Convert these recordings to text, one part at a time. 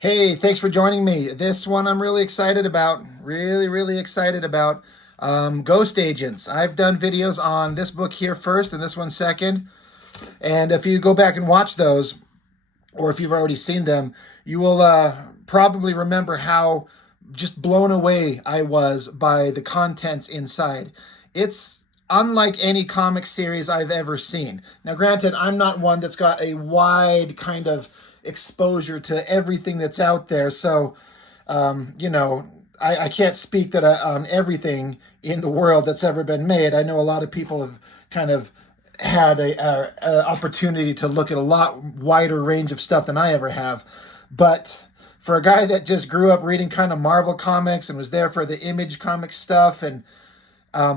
Hey, thanks for joining me. This one I'm really excited about. Really excited about. Ghost Agents. I've done videos on this book here first and this one second. And if you go back and watch those, or if you've already seen them, you will probably remember how just blown away I was by the contents inside. It's unlike any comic series I've ever seen. Now, granted, I'm not one that's got a wide kind of exposure to everything that's out there, so you know, I can't speak that on everything in the world that's ever been made. I know a lot of people have kind of had a opportunity to look at a lot wider range of stuff than I ever have. But for a guy that just grew up reading kind of Marvel comics and was there for the Image comic stuff, and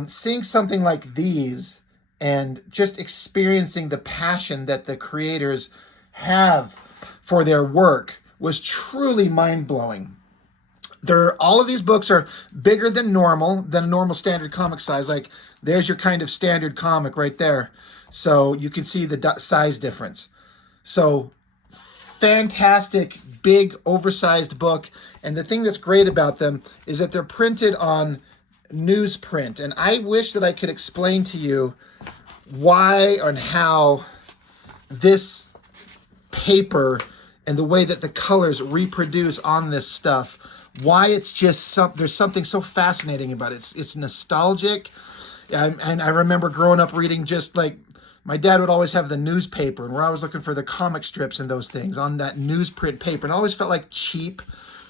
seeing something like these and just experiencing the passion that the creators have for their work was truly mind blowing. All of these books are bigger than a normal standard comic size. Like there's your kind of standard comic right there, so you can see the size difference. So fantastic, big, oversized book. And the thing that's great about them is that they're printed on newsprint. And I wish that I could explain to you why and how this paper and the way that the colors reproduce on this stuff, why it's just there's something so fascinating about it. It's nostalgic. And I remember growing up reading, just like my dad would always have the newspaper, and we're always looking for the comic strips and those things on that newsprint paper. And it always felt like cheap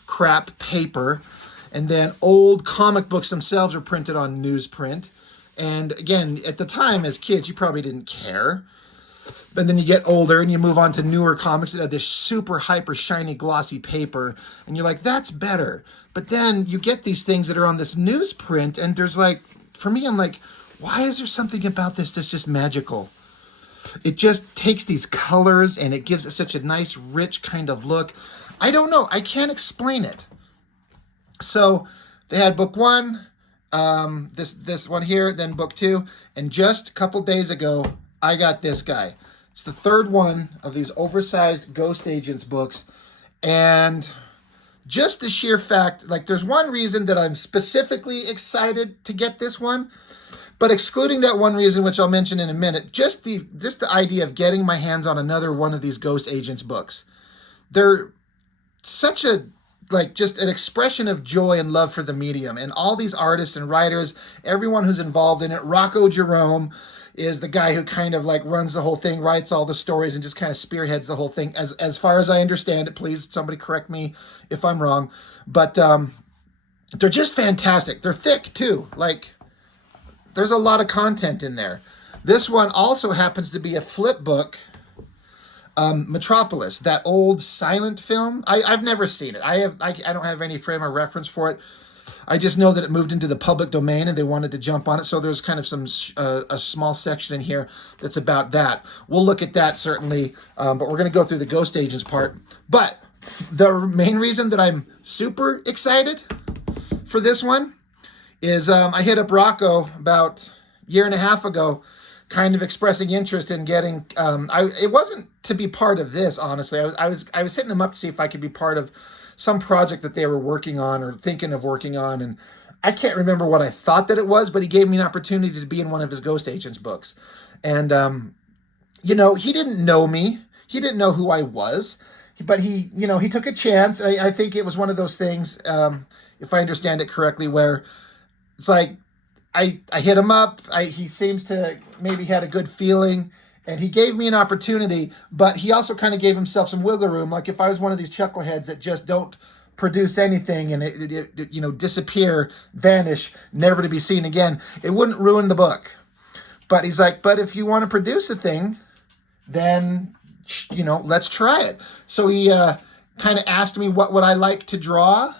crap paper. And then old comic books themselves were printed on newsprint. And again, at the time as kids, you probably didn't care. But then you get older and you move on to newer comics that have this super hyper shiny glossy paper, and you're like, that's better. But then you get these things that are on this newsprint, and there's like, for me, I'm like, why is there something about this that's just magical? It just takes these colors and it gives it such a nice, rich kind of look. I don't know. I can't explain it. So they had book one, this one here, then book two, and just a couple days ago, I got this guy. It's the third one of these oversized Ghost Agents books, and just the sheer fact, like there's one reason that I'm specifically excited to get this one, but excluding that one reason, which I'll mention in a minute, just the idea of getting my hands on another one of these Ghost Agents books. They're such a just an expression of joy and love for the medium, and all these artists and writers, everyone who's involved in it. Rocco Jerome is the guy who kind of like runs the whole thing, writes all the stories, and just kind of spearheads the whole thing. As far as I understand it, please somebody correct me if I'm wrong, but they're just fantastic. They're thick too. Like there's a lot of content in there. This one also happens to be a flip book. Metropolis, that old silent film. I've never seen it. I don't have any frame of reference for it. I just know that it moved into the public domain and they wanted to jump on it. So there's kind of a small section in here that's about that. We'll look at that certainly, but we're going to go through the Ghost Agents part. But the main reason that I'm super excited for this one is I hit up Rocco about a year and a half ago, kind of expressing interest in getting. It wasn't to be part of this, honestly. I was hitting him up to see if I could be part of some project that they were working on or thinking of working on, and I can't remember what I thought that it was, but he gave me an opportunity to be in one of his Ghost Agents books. And he didn't know me, he didn't know who I was, but he took a chance. I think it was one of those things, if I understand it correctly, where it's like I hit him up. He seems to maybe had a good feeling, and he gave me an opportunity, but he also kind of gave himself some wiggle room. Like if I was one of these chuckleheads that just don't produce anything and it disappear, vanish, never to be seen again, it wouldn't ruin the book. But he's like, but if you want to produce a thing, then let's try it. So he kind of asked me what would I like to draw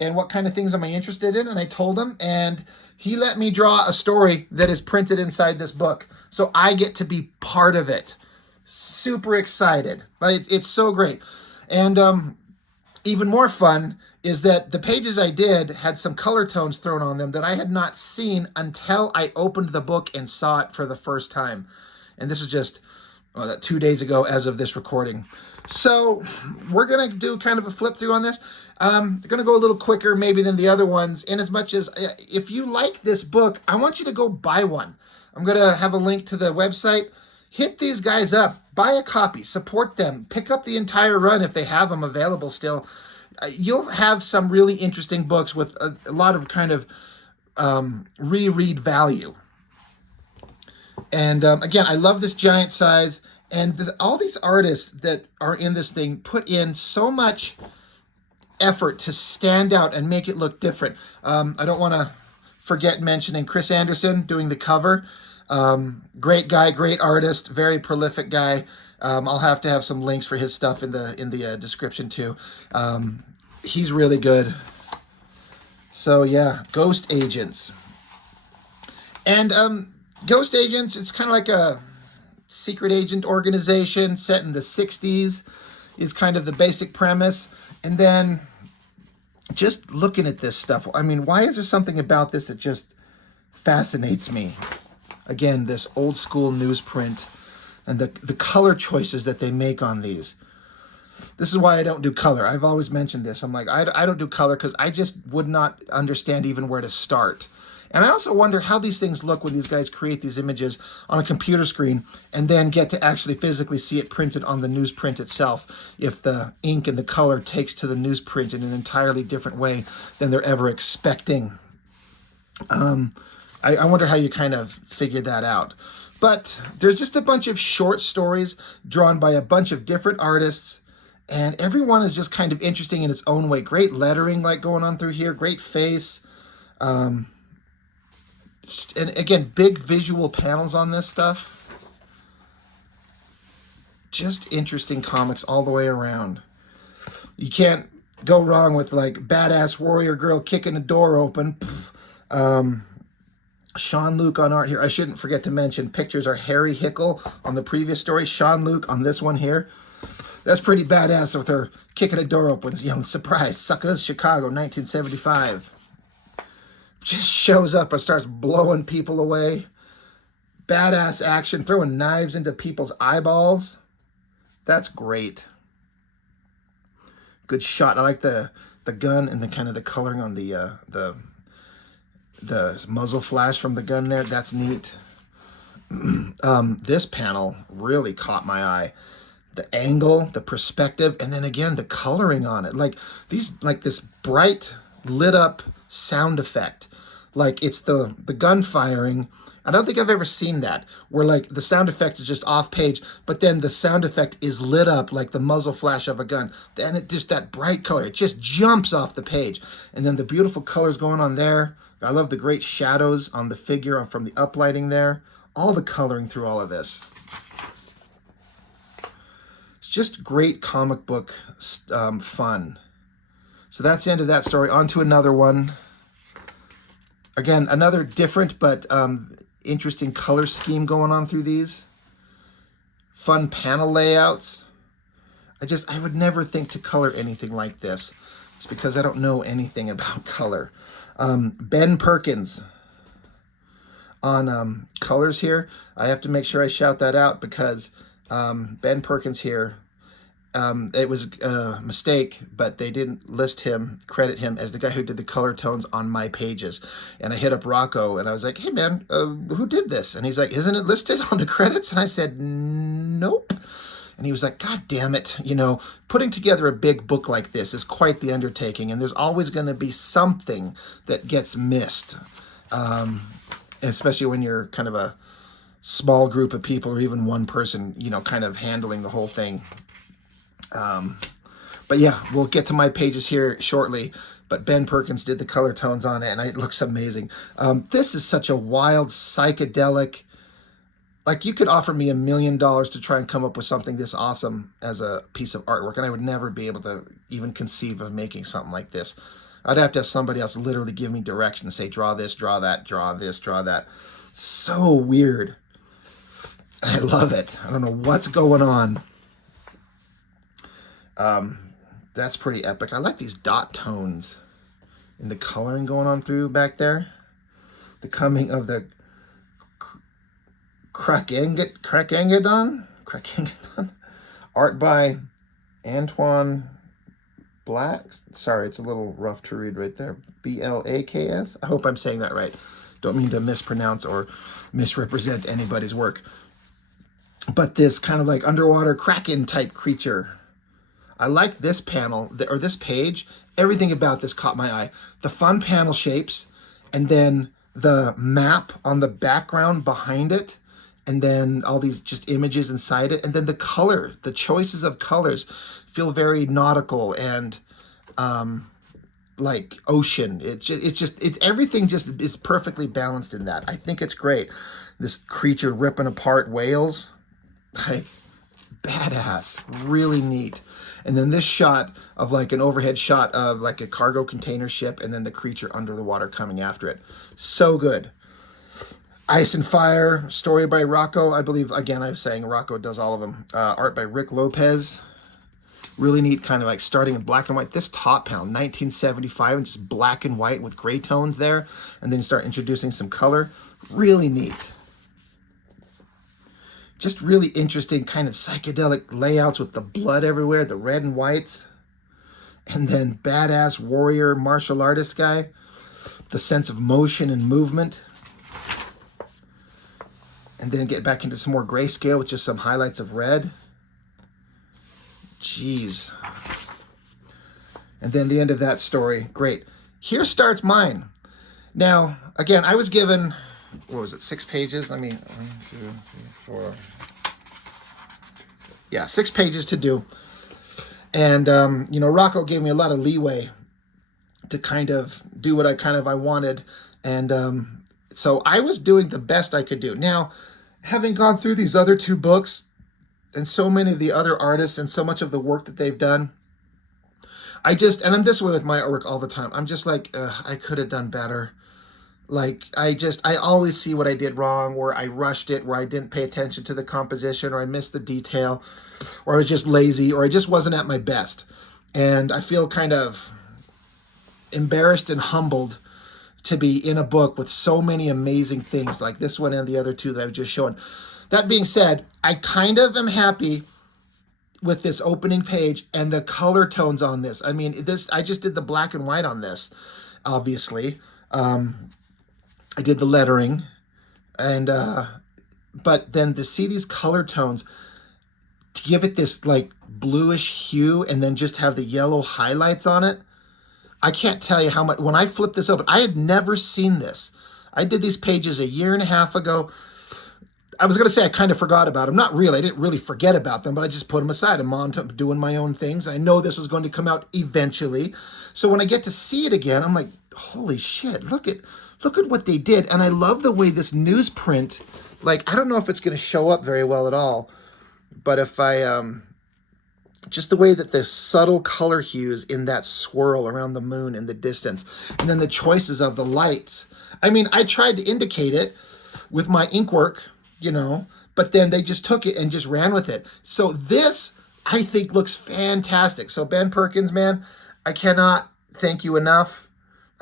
and what kind of things am I interested in, and I told him, and he let me draw a story that is printed inside this book. So I get to be part of it. Super excited. It's so great. And even more fun is that the pages I did had some color tones thrown on them that I had not seen until I opened the book and saw it for the first time. And this was just well, 2 days ago as of this recording. So we're going to do kind of a flip through on this. I'm going to go a little quicker maybe than the other ones, in as much as if you like this book, I want you to go buy one. I'm going to have a link to the website. Hit these guys up. Buy a copy. Support them. Pick up the entire run if they have them available still. You'll have some really interesting books with a lot of kind of reread value. And again, I love this giant size. And all these artists that are in this thing put in so much effort to stand out and make it look different. I don't want to forget mentioning Chris Anderson doing the cover. Great guy, great artist, very prolific guy. I'll have to have some links for his stuff in the description too. He's really good. So yeah, Ghost Agents. And Ghost Agents, it's kind of like a secret agent organization set in the 60s is kind of the basic premise. And then just looking at this stuff, I mean, why is there something about this that just fascinates me? Again, this old school newsprint and the color choices that they make on these. This is why I don't do color. I've always mentioned this. I'm like, I don't do color because I just would not understand even where to start. And I also wonder how these things look when these guys create these images on a computer screen and then get to actually physically see it printed on the newsprint itself, if the ink and the color takes to the newsprint in an entirely different way than they're ever expecting. I wonder how you kind of figure that out. But there's just a bunch of short stories drawn by a bunch of different artists, and everyone is just kind of interesting in its own way. Great lettering like going on through here, great face. And again, big visual panels on this stuff. Just interesting comics all the way around. You can't go wrong with like badass warrior girl kicking a door open. Sean Luke on art here. I shouldn't forget to mention pictures are Harry Hickel on the previous story. Sean Luke on this one here. That's pretty badass with her kicking a door open. You know, surprise, suckers, Chicago, 1975. Just shows up and starts blowing people away. Badass action, throwing knives into people's eyeballs. That's great. Good shot. I like the gun and the kind of the coloring on the muzzle flash from the gun there. That's neat. This panel really caught my eye. The angle, the perspective, and then again the coloring on it. Like this bright lit up sound effect. Like it's the gun firing. I don't think I've ever seen that, where like the sound effect is just off page, but then the sound effect is lit up like the muzzle flash of a gun. And it just, that bright color, it just jumps off the page. And then the beautiful colors going on there. I love the great shadows on the figure from the uplighting there. All the coloring through all of this. It's just great comic book fun. So that's the end of that story. On to another one. Again, another different but interesting color scheme going on through these. Fun panel layouts. I would never think to color anything like this. It's because I don't know anything about color. Ben Perkins on colors here. I have to make sure I shout that out because Ben Perkins here, it was a mistake, but they didn't credit him as the guy who did the color tones on my pages. And I hit up Rocco and I was like, hey man, who did this? And he's like, isn't it listed on the credits? And I said, nope. And he was like, God damn it. You know, putting together a big book like this is quite the undertaking. And there's always going to be something that gets missed. Especially when you're kind of a small group of people or even one person, you know, kind of handling the whole thing. But yeah, we'll get to my pages here shortly. But Ben Perkins did the color tones on it, and it looks amazing. This is such a wild, psychedelic. Like, you could offer me $1 million to try and come up with something this awesome as a piece of artwork, and I would never be able to even conceive of making something like this. I'd have to have somebody else literally give me direction and say, draw this, draw that, draw this, draw that. So weird. And I love it. I don't know what's going on. That's pretty epic. I like these dot tones and the coloring going on through back there. The coming of the Krakengadon? cracking art by Antoine Black. Sorry, it's a little rough to read right there. Blaks. I hope I'm saying that right. Don't mean to mispronounce or misrepresent anybody's work. But this kind of like underwater kraken type creature. I like this panel, or this page. Everything about this caught my eye. The fun panel shapes, and then the map on the background behind it, and then all these just images inside it, and then the color, the choices of colors feel very nautical and like ocean. It's everything just is perfectly balanced in that. I think it's great. This creature ripping apart whales, like badass, really neat. And then this shot of like an overhead shot of like a cargo container ship, and then the creature under the water coming after it. So good. Ice and Fire, story by Rocco. I believe, again, I was saying Rocco does all of them. Art by Rick Lopez. Really neat, kind of like starting in black and white. This top panel, 1975, and just black and white with gray tones there. And then you start introducing some color. Really neat. Just really interesting kind of psychedelic layouts with the blood everywhere, the red and whites. And then badass warrior martial artist guy. The sense of motion and movement. And then get back into some more grayscale with just some highlights of red. Jeez. And then the end of that story. Great. Here starts mine. Now, again, I was given, what was it, 6 pages? Let me, 1, 2, 3, 4. Yeah, 6 pages to do. And, you know, Rocco gave me a lot of leeway to kind of do what I wanted. And so I was doing the best I could do. Now, having gone through these other 2 books and so many of the other artists and so much of the work that they've done, and I'm this way with my artwork all the time. I'm just like, I could have done better. Like, I always see what I did wrong, where I rushed it, where I didn't pay attention to the composition, or I missed the detail, or I was just lazy, or I just wasn't at my best. And I feel kind of embarrassed and humbled to be in a book with so many amazing things like this one and the other 2 that I've just shown. That being said, I kind of am happy with this opening page and the color tones on this. I mean, I just did the black and white on this, obviously. I did the lettering, and but then to see these color tones, to give it this like bluish hue and then just have the yellow highlights on it, I can't tell you how much. When I flipped this open, I had never seen this. I did these pages 1.5 years ago. I was going to say I kind of forgot about them. Not really. I didn't really forget about them, but I just put them aside. I'm on to doing my own things. I know this was going to come out eventually. So when I get to see it again, I'm like, holy shit, look at what they did. And I love the way this newsprint, like, I don't know if it's going to show up very well at all, but if I, just the way that the subtle color hues in that swirl around the moon in the distance, and then the choices of the lights. I mean, I tried to indicate it with my ink work, you know, but then they just took it and just ran with it. So this, I think, looks fantastic. So Ben Perkins, man, I cannot thank you enough.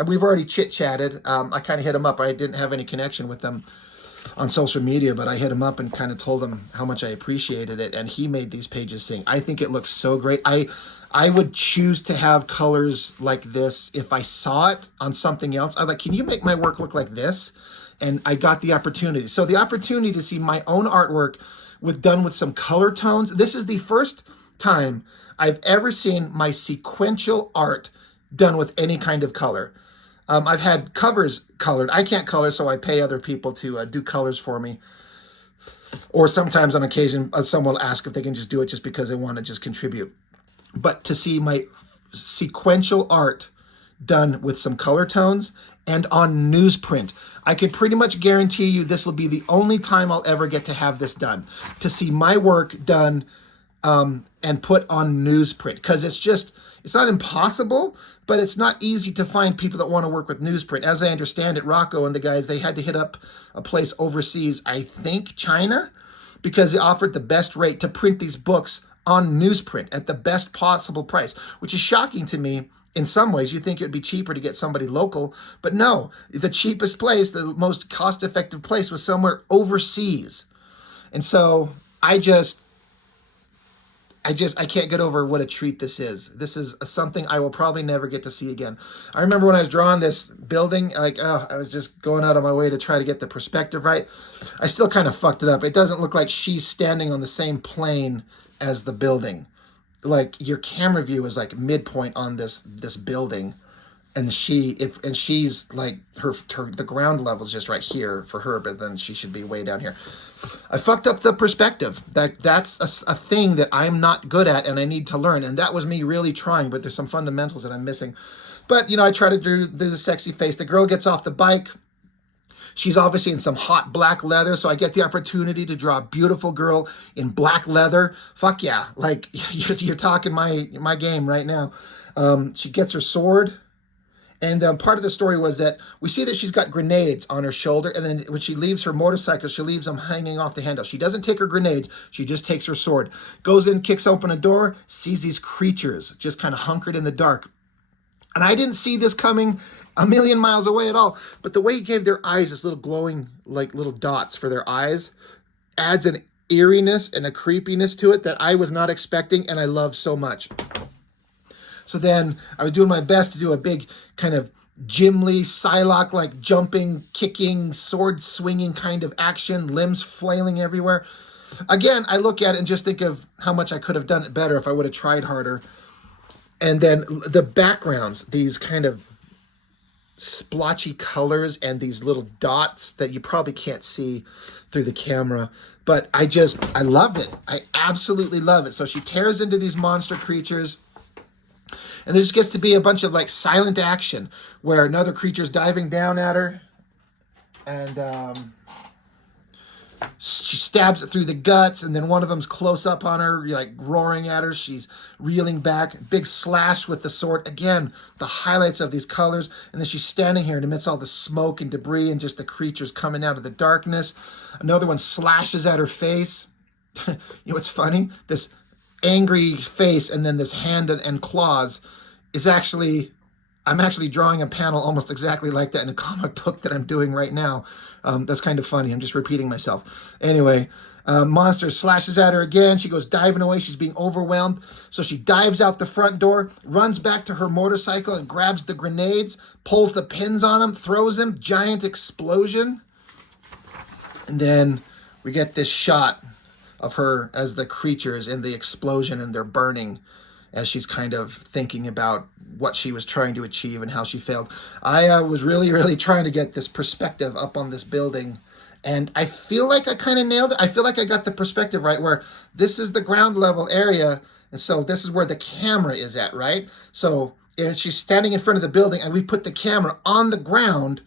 We've already chit-chatted. I kind of hit him up. I didn't have any connection with them on social media, but I hit him up and kind of told him how much I appreciated it, and he made these pages sing. I think it looks so great. I would choose to have colors like this if I saw it on something else. I'm like, can you make my work look like this? And I got the opportunity. So the opportunity to see my own artwork done with some color tones. This is the first time I've ever seen my sequential art done with any kind of color. I've had covers colored. I can't color, so I pay other people to do colors for me. Or sometimes on occasion, someone will ask if they can just do it just because they want to just contribute. But to see my sequential art done with some color tones and on newsprint, I can pretty much guarantee you this will be the only time I'll ever get to have this done. To see my work done and put on newsprint, because it's not impossible, but it's not easy to find people that want to work with newsprint. As I understand it, Rocco and the guys, they had to hit up a place overseas, I think China, because they offered the best rate to print these books on newsprint at the best possible price, which is shocking to me. In some ways, you think it would be cheaper to get somebody local, but no, the cheapest place, the most cost-effective place was somewhere overseas. And so I just I can't get over what a treat this is. This is something I will probably never get to see again. I remember when I was drawing this building, like, oh, I was just going out of my way to try to get the perspective right. I still kind of fucked it up. It doesn't look like she's standing on the same plane as the building. Like your camera view is like midpoint on this building, and she's like the ground level is just right here for her, but then she should be way down here. I fucked up the perspective. That's a thing that I'm not good at and I need to learn. And that was me really trying, but there's some fundamentals that I'm missing. But, you know, I try to do the sexy face. The girl gets off the bike. She's obviously in some hot black leather, so I get the opportunity to draw a beautiful girl in black leather. Fuck yeah. Like, you're talking my game right now. She gets her sword. And part of the story was that we see that she's got grenades on her shoulder, and then when she leaves her motorcycle, she leaves them hanging off the handle. She doesn't take her grenades, she just takes her sword. Goes in, kicks open a door, sees these creatures just kind of hunkered in the dark. And I didn't see this coming a million miles away at all, but the way he gave their eyes this little glowing, like little dots for their eyes, adds an eeriness and a creepiness to it that I was not expecting, and I love so much. So then I was doing my best to do a big kind of Jim Lee, Psylocke, like jumping, kicking, sword swinging kind of action, limbs flailing everywhere. Again, I look at it and just think of how much I could have done it better if I would have tried harder. And then the backgrounds, these kind of splotchy colors and these little dots that you probably can't see through the camera. But I love it. I absolutely love it. So she tears into these monster creatures. And there just gets to be a bunch of like silent action where another creature's diving down at her. And she stabs it through the guts. And then one of them's close up on her, like roaring at her. She's reeling back. Big slash with the sword. Again, the highlights of these colors. And then she's standing here and amidst all the smoke and debris and just the creatures coming out of the darkness. Another one slashes at her face. You know what's funny? This angry face and then this hand and claws is actually, I'm actually drawing a panel almost exactly like that in a comic book that I'm doing right now. That's kind of funny. I'm just repeating myself. Anyway, monster slashes at her again. She goes diving away. She's being overwhelmed. So she dives out the front door, runs back to her motorcycle and grabs the grenades, pulls the pins on them, throws them, giant explosion. And then we get this shot of her as the creatures in the explosion and they're burning as she's kind of thinking about what she was trying to achieve and how she failed. I was really trying to get this perspective up on this building, and I feel like I kind of nailed it. I feel like I got the perspective right, where this is the ground level area, and so this is where the camera is at, right? So and she's standing in front of the building, and we put the camera on the ground.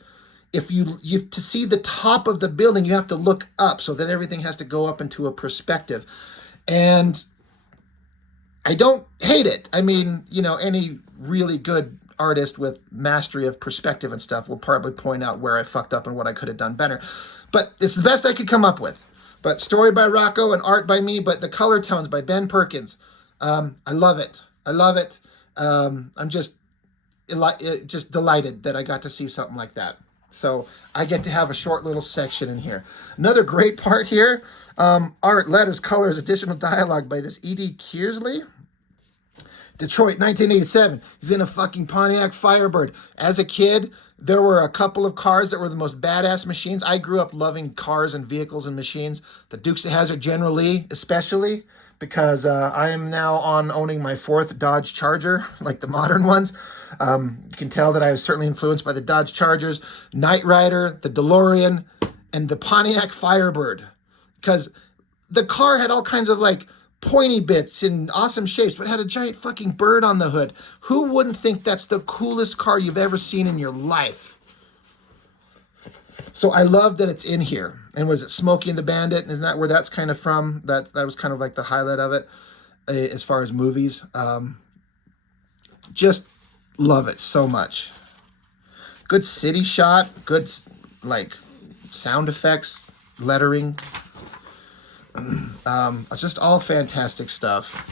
If you to see the top of the building, you have to look up so that everything has to go up into a perspective. And I don't hate it. I mean, you know, any really good artist with mastery of perspective and stuff will probably point out where I fucked up and what I could have done better. But it's the best I could come up with. But story by Rocco and art by me, but the color tones by Ben Perkins. I love it. I love it. I'm just delighted that I got to see something like that. So I get to have a short little section in here. Another great part here, art, letters, colors, additional dialogue by this E.D. Kearsley. Detroit, 1987. He's in a fucking Pontiac Firebird. As a kid, there were a couple of cars that were the most badass machines. I grew up loving cars and vehicles and machines. The Dukes of Hazzard General Lee, especially, because I am now on owning my 4th Dodge Charger, like the modern ones. You can tell that I was certainly influenced by the Dodge Chargers, Knight Rider, the DeLorean, and the Pontiac Firebird. Because the car had all kinds of like pointy bits in awesome shapes, but had a giant fucking bird on the hood. Who wouldn't think that's the coolest car you've ever seen in your life? So I love that it's in here. And was it Smokey and the Bandit? Isn't that where that's kind of from? That was kind of like the highlight of it as far as movies. Just love it so much. Good city shot, good like sound effects, lettering. Just all fantastic stuff.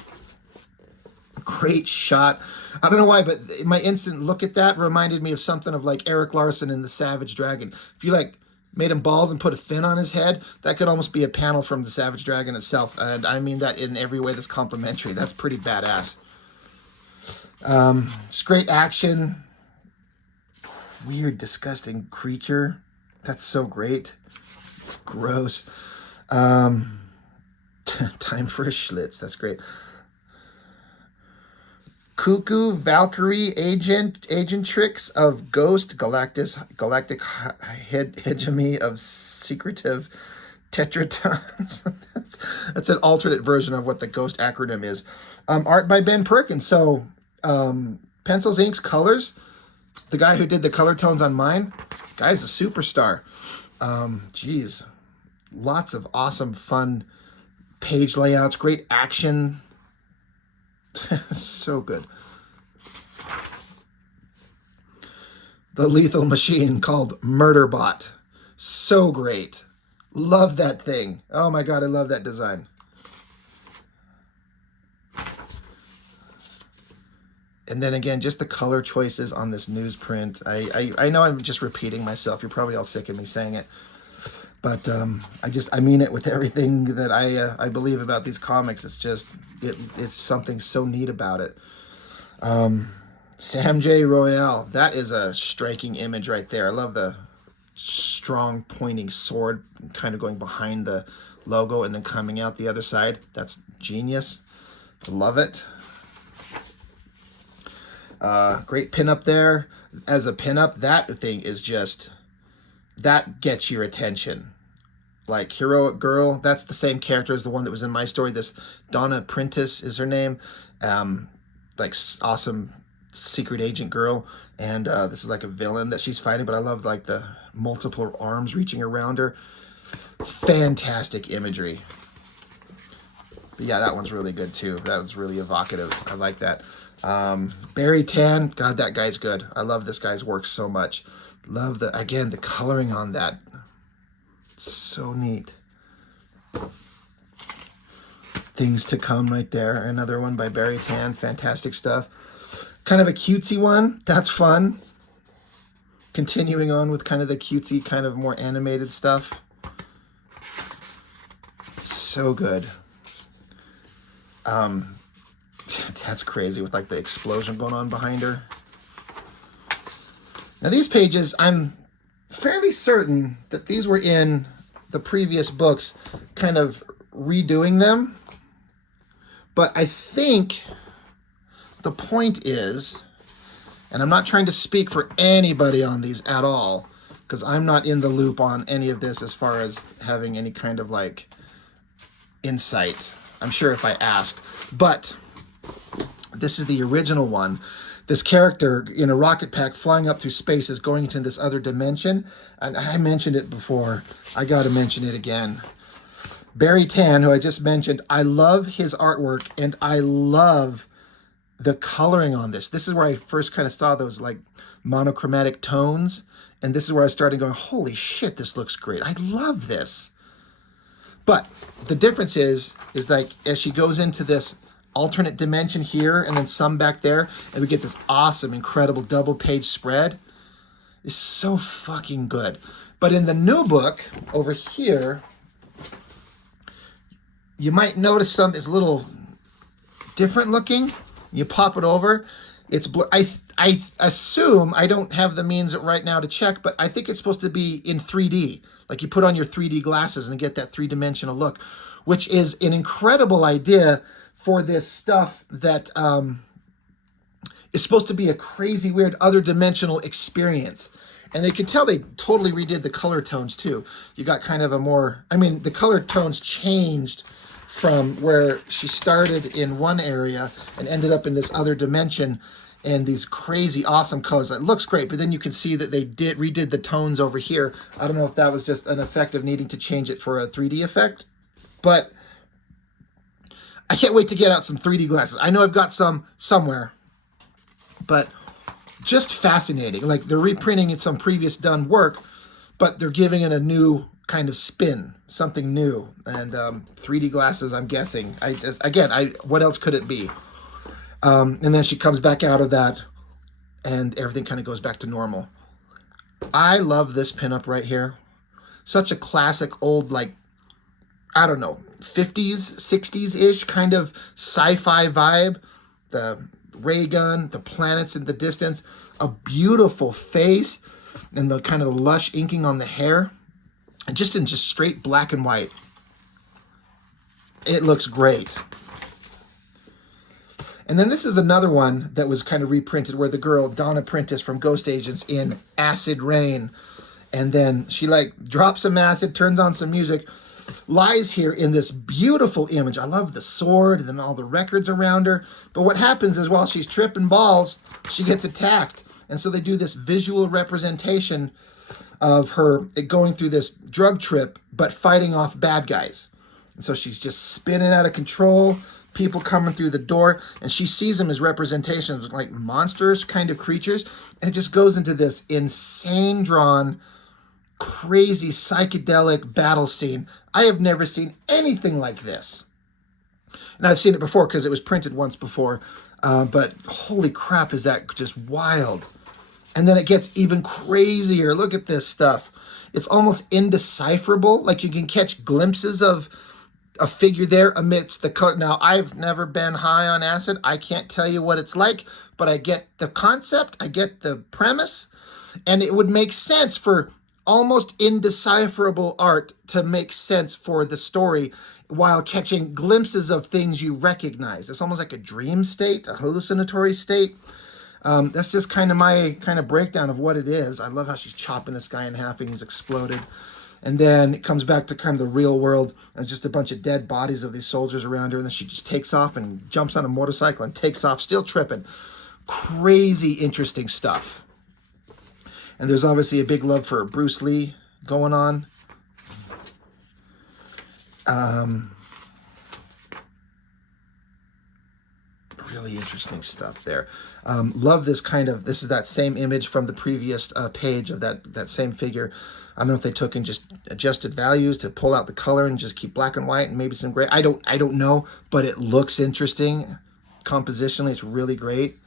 Great shot. I don't know why, but my instant look at that reminded me of something of like Eric Larson in The Savage Dragon. If you like made him bald and put a fin on his head. That could almost be a panel from the Savage Dragon itself. And I mean that in every way that's complimentary. That's pretty badass. It's great action. Weird, disgusting creature. That's so great. Gross. Time for a Schlitz. That's great. Cuckoo, Valkyrie, Agentrix of Ghost, Galactic Hegemony of Secretive Tetratons. That's an alternate version of what the Ghost acronym is. Art by Ben Perkins. So, Pencils, Inks, Colors. The guy who did the color tones on mine, guy's a superstar. Geez, lots of awesome, fun page layouts, great action. So good. The Lethal Machine called Murderbot. So great. Love that thing. Oh my God, I love that design. And then again, just the color choices on this newsprint. I know I'm just repeating myself. You're probably all sick of me saying it. But I mean it with everything that I believe about these comics. It's just, it's something so neat about it. Sam J. Royale, that is a striking image right there. I love the strong pointing sword kind of going behind the logo and then coming out the other side. That's genius. Love it. Great pinup there. As a pinup, that thing is just, that gets your attention. Like Heroic Girl, that's the same character as the one that was in my story. This Donna Prentice is her name. Like awesome secret agent girl. And this is like a villain that she's fighting, but I love like the multiple arms reaching around her. Fantastic imagery. But yeah, that one's really good too. That was really evocative. I like that. Barry Tan, God, that guy's good. I love this guy's work so much. Love the, again, the coloring on that. So neat. Things to Come right there. Another one by Barry Tan. Fantastic stuff. Kind of a cutesy one. That's fun. Continuing on with kind of the cutesy, kind of more animated stuff. So good. That's crazy with like the explosion going on behind her. Now these pages, I'm fairly certain that these were in the previous books, kind of redoing them. But I think the point is, and I'm not trying to speak for anybody on these at all, because I'm not in the loop on any of this as far as having any kind of like insight. I'm sure if I asked, but this is the original one. This character in a rocket pack flying up through space is going into this other dimension. And I mentioned it before. I got to mention it again. Barry Tan, who I just mentioned, I love his artwork and I love the coloring on this. This is where I first kind of saw those like monochromatic tones. And this is where I started going, holy shit, this looks great. I love this. But the difference is like as she goes into this alternate dimension here and then some back there, and we get this awesome, incredible double page spread. It's so fucking good. But in the new book over here, you might notice some is a little different looking. You pop it over, it's I assume, I don't have the means right now to check, but I think it's supposed to be in 3D. Like you put on your 3D glasses and get that three-dimensional look, which is an incredible idea for this stuff that is supposed to be a crazy, weird, other dimensional experience. And they could tell they totally redid the color tones too. You got kind of a more, I mean, the color tones changed from where she started in one area and ended up in this other dimension, and these crazy awesome colors. It looks great, but then you can see that they redid the tones over here. I don't know if that was just an effect of needing to change it for a 3D effect, but I can't wait to get out some 3D glasses. I know I've got some somewhere, but just fascinating. Like they're reprinting some previous done work, but they're giving it a new kind of spin, something new. And 3D glasses, I'm guessing. What else could it be? And then she comes back out of that and everything kind of goes back to normal. I love this pinup right here. such a classic old, like, I don't know, 50s, 60s-ish kind of sci-fi vibe. The ray gun, the planets in the distance, a beautiful face, and the kind of lush inking on the hair. And just in just straight black and white. It looks great. And then this is another one that was kind of reprinted where the girl, Donna Prentice from Ghost Agents, in acid rain. And then she like drops some acid, turns on some music, lies here in this beautiful image. I love the sword and then all the records around her. But what happens is while she's tripping balls, she gets attacked. And so they do this visual representation of her going through this drug trip, but fighting off bad guys. And so she's just spinning out of control, people coming through the door, and she sees them as representations of like monsters kind of creatures. And it just goes into this insane drawn, crazy psychedelic battle scene. I have never seen anything like this. And I've seen it before because it was printed once before, but holy crap, is that just wild. And then it gets even crazier. Look at this stuff. It's almost indecipherable. Like you can catch glimpses of a figure there amidst the color. Now, I've never been high on acid. I can't tell you what it's like, but I get the concept. I get the premise. And it would make sense for almost indecipherable art to make sense for the story while catching glimpses of things you recognize. It's almost like a dream state, a hallucinatory state. That's just kind of my kind of breakdown of what it is. I love how she's chopping this guy in half and he's exploded. And then it comes back to kind of the real world and just a bunch of dead bodies of these soldiers around her. And then she just takes off and jumps on a motorcycle and takes off, still tripping. Crazy interesting stuff. And there's obviously a big love for Bruce Lee going on. Really interesting stuff there. Love this kind of, this is that same image from the previous page of that same figure. I don't know if they took and just adjusted values to pull out the color and just keep black and white and maybe some gray. I don't know, but it looks interesting. Compositionally, it's really great.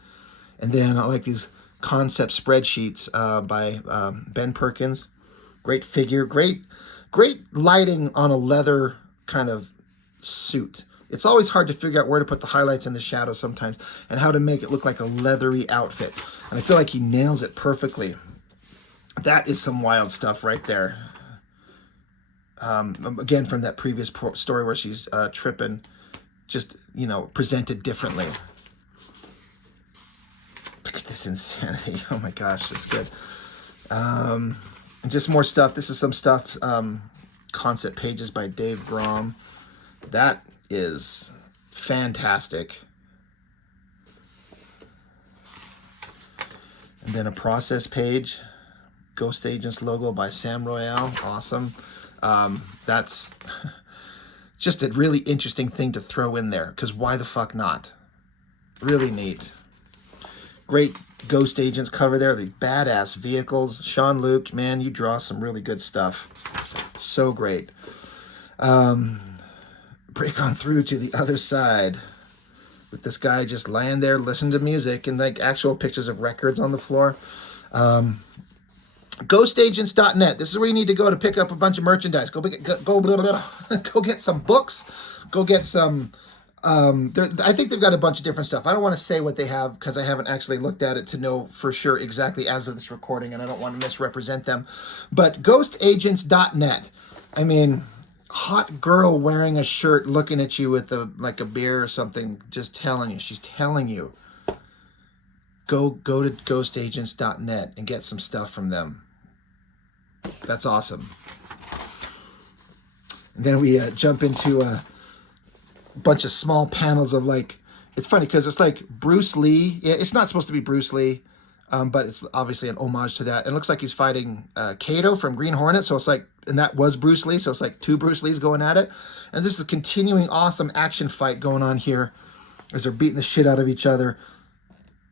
And then I like these concept spreadsheets by Ben Perkins. Great figure, great lighting on a leather kind of suit. It's always hard to figure out where to put the highlights and the shadows sometimes and how to make it look like a leathery outfit. And I feel like he nails it perfectly. That is some wild stuff right there. Again, from that previous story where she's tripping, just, you know, presented differently. Look at this insanity. Oh my gosh, it's good. And just more stuff. This is some stuff, concept pages by Dave Grom. That is fantastic. And then a process page. Ghost Agents logo by Sam Royale. Awesome. That's just a really interesting thing to throw in there, because why the fuck not? Really neat. Great Ghost Agents cover there. The badass vehicles. Sean Luke, man, you draw some really good stuff. So great. Break on through to the other side with this guy just laying there, listening to music, and like actual pictures of records on the floor. Ghostagents.net. This is where you need to go to pick up a bunch of merchandise. Go get some books. Go get some. I think they've got a bunch of different stuff. I don't want to say what they have because I haven't actually looked at it to know for sure exactly as of this recording, and I don't want to misrepresent them. But ghostagents.net. I mean, hot girl wearing a shirt, looking at you with like a beer or something, just telling you. She's telling you. Go to ghostagents.net and get some stuff from them. That's awesome. And then we jump into a bunch of small panels of like, it's funny because it's like Bruce Lee. It's not supposed to be Bruce Lee, but it's obviously an homage to that. It looks like he's fighting Kato from Green Hornet. So it's like, and that was Bruce Lee. So it's like two Bruce Lees going at it. And this is a continuing awesome action fight going on here as they're beating the shit out of each other.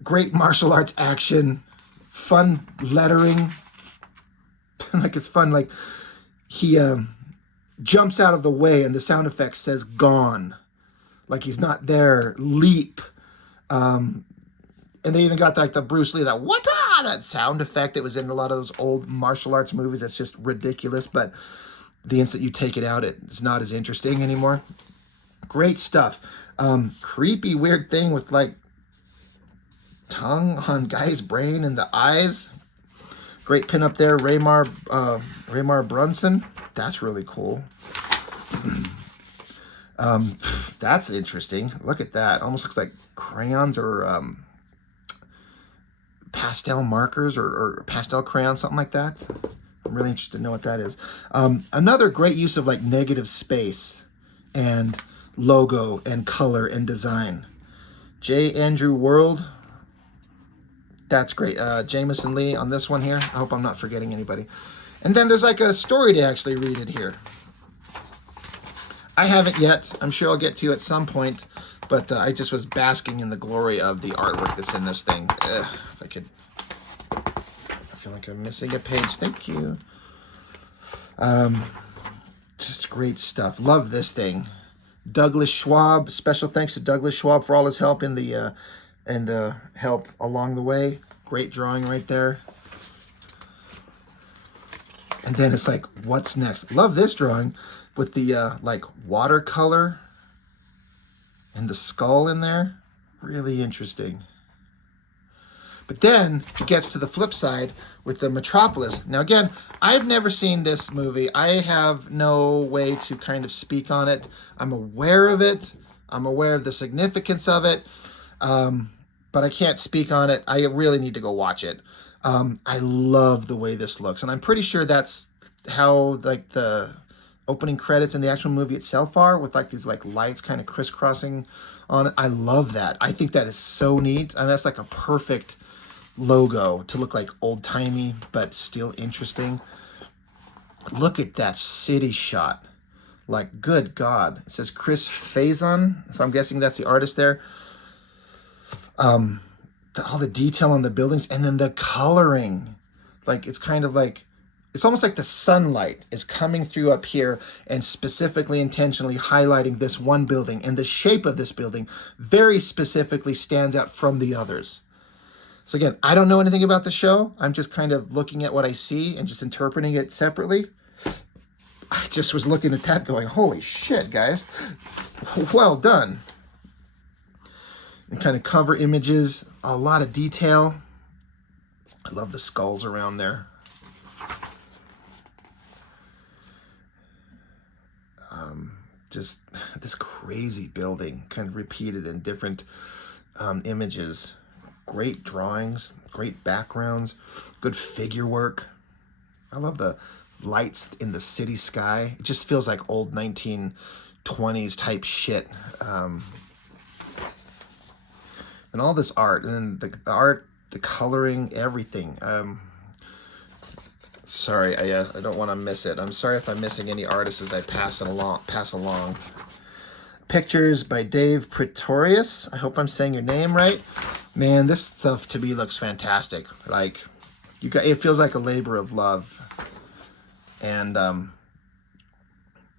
Great martial arts action, fun lettering. Like it's fun. Like he jumps out of the way and the sound effect says gone. Like he's not there. Leap. And they even got like the Bruce Lee, that sound effect that was in a lot of those old martial arts movies. That's just ridiculous. But the instant you take it out, it's not as interesting anymore. Great stuff. Creepy, weird thing with like tongue on guy's brain and the eyes. Great pin up there, Raymar Brunson. That's really cool. That's interesting. Look at that. Almost looks like crayons or pastel markers or pastel crayons, something like that. I'm really interested to know what that is. Another great use of like negative space and logo and color and design. J. Andrew World. That's great. Jameson Lee on this one here. I hope I'm not forgetting anybody. And then there's like a story to actually read it here. I haven't yet. I'm sure I'll get to at some point, but I just was basking in the glory of the artwork that's in this thing. If I could, I feel like I'm missing a page. Thank you. Just great stuff. Love this thing. Douglas Schwab. Special thanks to Douglas Schwab for all his help in the help along the way. Great drawing right there. And then it's like, what's next? Love this drawing with the like watercolor and the skull in there. Really interesting. But then it gets to the flip side with the Metropolis. Now again, I've never seen this movie. I have no way to kind of speak on it. I'm aware of it. I'm aware of the significance of it. But I can't speak on it. I really need to go watch it. I love the way this looks. And I'm pretty sure that's how like the opening credits and the actual movie itself are, with like these like lights kind of crisscrossing on it. I love that. I think that is so neat. And that's like a perfect logo to look like old-timey, but still interesting. Look at that city shot. Like, good God. It says Chris Faison. So I'm guessing that's the artist there. All the detail on the buildings, and then the coloring, like it's kind of like, it's almost like the sunlight is coming through up here and specifically intentionally highlighting this one building, and the shape of this building very specifically stands out from the others. So again, I don't know anything about the show. I'm just kind of looking at what I see and just interpreting it separately. I just was looking at that going, holy shit, guys, well done. And kind of cover images, a lot of detail. I love the skulls around there. Just this crazy building, kind of repeated in different images. Great drawings, great backgrounds, good figure work. I love the lights in the city sky. It just feels like old 1920s type shit. And all this art, and the art, the coloring, everything. Sorry, I don't want to miss it. I'm sorry if I'm missing any artists as I pass along. Pictures by Dave Pretorius. I hope I'm saying your name right. Man, this stuff to me looks fantastic. Like, it feels like a labor of love. And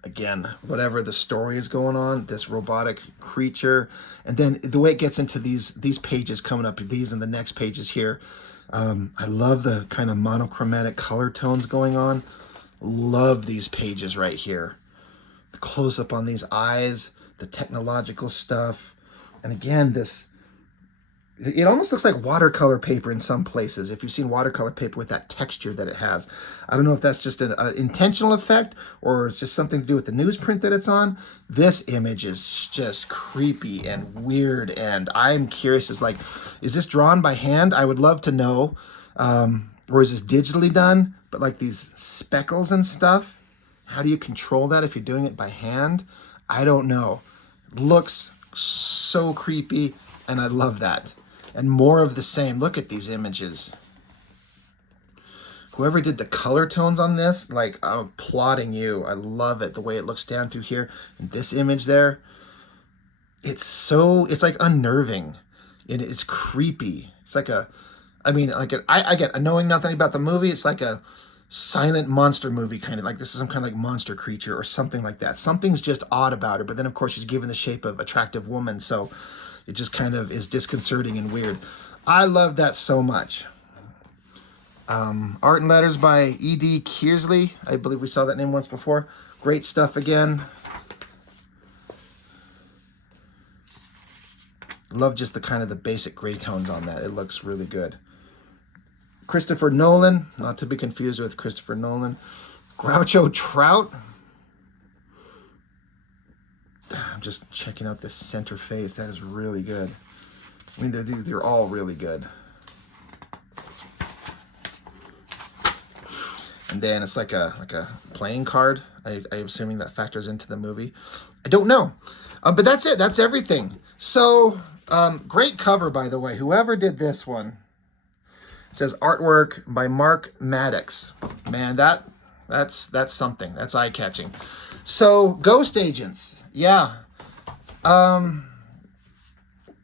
again, whatever the story is going on, this robotic creature, and then the way it gets into these pages coming up, these and the next pages here. I love the kind of monochromatic color tones going on. Love these pages right here. The close up on these eyes, the technological stuff. And again, it almost looks like watercolor paper in some places, if you've seen watercolor paper with that texture that it has. I don't know if that's just an intentional effect or it's just something to do with the newsprint that it's on. This image is just creepy and weird, and I'm curious, is this drawn by hand? I would love to know. Or is this digitally done? But like these speckles and stuff, how do you control that if you're doing it by hand? I don't know. It looks so creepy, and I love that. And more of the same. Look at these images. Whoever did the color tones on this, like, I'm applauding you. I love it, the way it looks down through here. And this image there, it's like unnerving. And it's creepy. It's like I get, knowing nothing about the movie, it's like a silent monster movie, kind of like this is some kind of like monster creature or something like that. Something's just odd about her, but then of course she's given the shape of attractive woman, so it just kind of is disconcerting and weird. I love that so much. Art and Letters by E.D. Kearsley. I believe we saw that name once before. Great stuff again. Love just the kind of the basic gray tones on that. It looks really good. Christopher Nolan, not to be confused with Christopher Nolan. Groucho Trout. I'm just checking out this center face. That is really good. I mean, they're all really good. And then it's like a playing card. I'm assuming that factors into the movie. I don't know. But that's it. That's everything. So, great cover, by the way. Whoever did this one. It says artwork by Mark Maddox. Man, that's something. That's eye-catching. So, Ghost Agents. Yeah.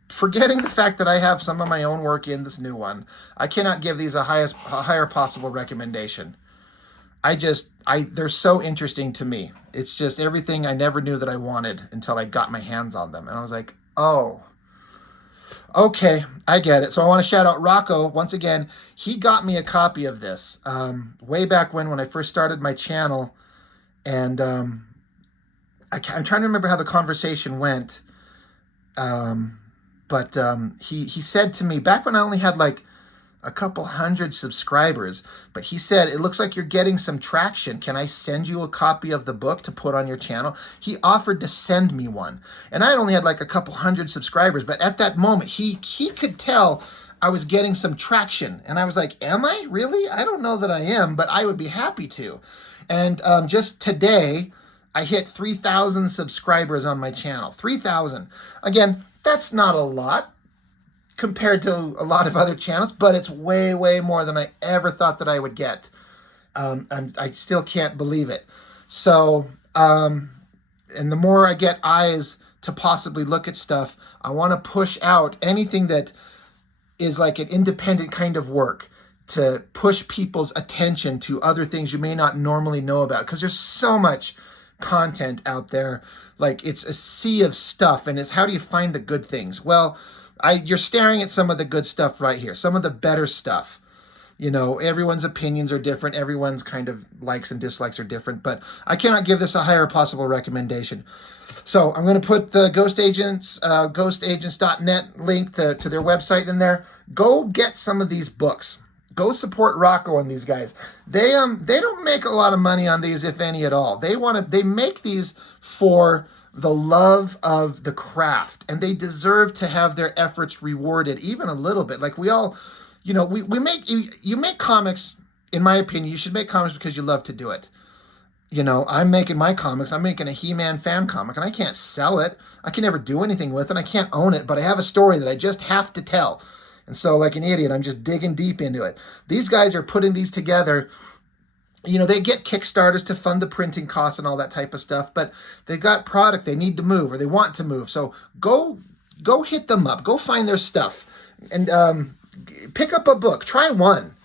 Forgetting the fact that I have some of my own work in this new one, I cannot give these a higher possible recommendation. They're so interesting to me. It's just everything I never knew that I wanted until I got my hands on them. And I was like, oh, okay, I get it. So I want to shout out Rocco once again. He got me a copy of this way back when I first started my channel. And I'm trying to remember how the conversation went. But he said to me, back when I only had like a couple hundred subscribers, but he said, it looks like you're getting some traction. Can I send you a copy of the book to put on your channel? He offered to send me one. And I only had like a couple hundred subscribers, but at that moment, he could tell I was getting some traction. And I was like, am I really? I don't know that I am, but I would be happy to. And just today, I hit 3,000 subscribers on my channel. 3,000. Again, that's not a lot compared to a lot of other channels, but it's way, way more than I ever thought that I would get. I still can't believe it. So, and the more I get eyes to possibly look at stuff, I want to push out anything that is like an independent kind of work to push people's attention to other things you may not normally know about, because there's so much content out there. Like, it's a sea of stuff, and it's how do you find the good things? Well, you're staring at some of the good stuff right here, some of the better stuff. You know, everyone's opinions are different. Everyone's kind of likes and dislikes are different, but I cannot give this a higher possible recommendation. So I'm going to put the Ghost Agents, ghostagents.net link to their website in there. Go get some of these books. Go support Rocco and these guys. They don't make a lot of money on these, if any at all. They make these for the love of the craft, and they deserve to have their efforts rewarded even a little bit. Like, we all, you know, we make, you make comics, in my opinion, you should make comics because you love to do it. You know, I'm making my comics. I'm making a He-Man fan comic, and I can't sell it. I can never do anything with it. I can't own it, but I have a story that I just have to tell. And so, like an idiot, I'm just digging deep into it. These guys are putting these together. You know, they get Kickstarters to fund the printing costs and all that type of stuff, but they've got product they need to move, or they want to move. So go hit them up. Go find their stuff and pick up a book. Try one.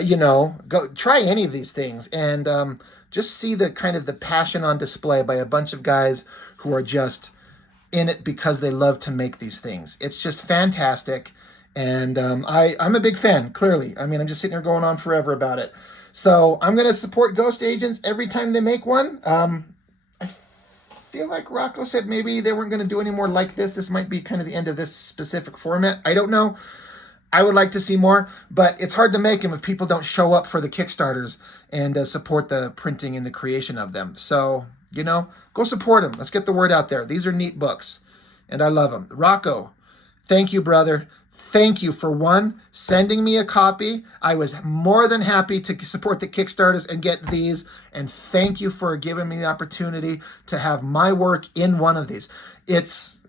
You know, go try any of these things, and just see the kind of the passion on display by a bunch of guys who are just in it because they love to make these things. It's just fantastic. And I'm a big fan, clearly. I mean, I'm just sitting here going on forever about it. So I'm going to support Ghost Agents every time they make one. I feel like Rocco said maybe they weren't going to do any more like this. This might be kind of the end of this specific format. I don't know. I would like to see more, but it's hard to make them if people don't show up for the Kickstarters and support the printing and the creation of them. So, you know, go support them. Let's get the word out there. These are neat books, and I love them. Rocco, thank you, brother. Thank you for, one, sending me a copy. I was more than happy to support the Kickstarters and get these. And thank you for giving me the opportunity to have my work in one of these. It's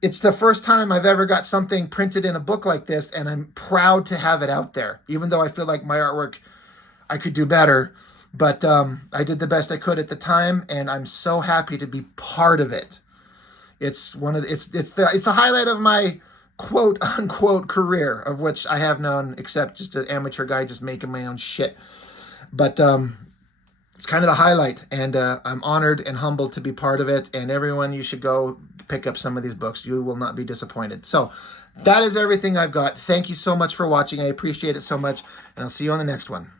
the first time I've ever got something printed in a book like this, and I'm proud to have it out there, even though I feel like my artwork, I could do better. But I did the best I could at the time, and I'm so happy to be part of it. It's the highlight of my quote unquote career, of which I have none except just an amateur guy just making my own shit. But it's kind of the highlight, and I'm honored and humbled to be part of it. And everyone, you should go pick up some of these books. You will not be disappointed. So that is everything I've got. Thank you so much for watching. I appreciate it so much, and I'll see you on the next one.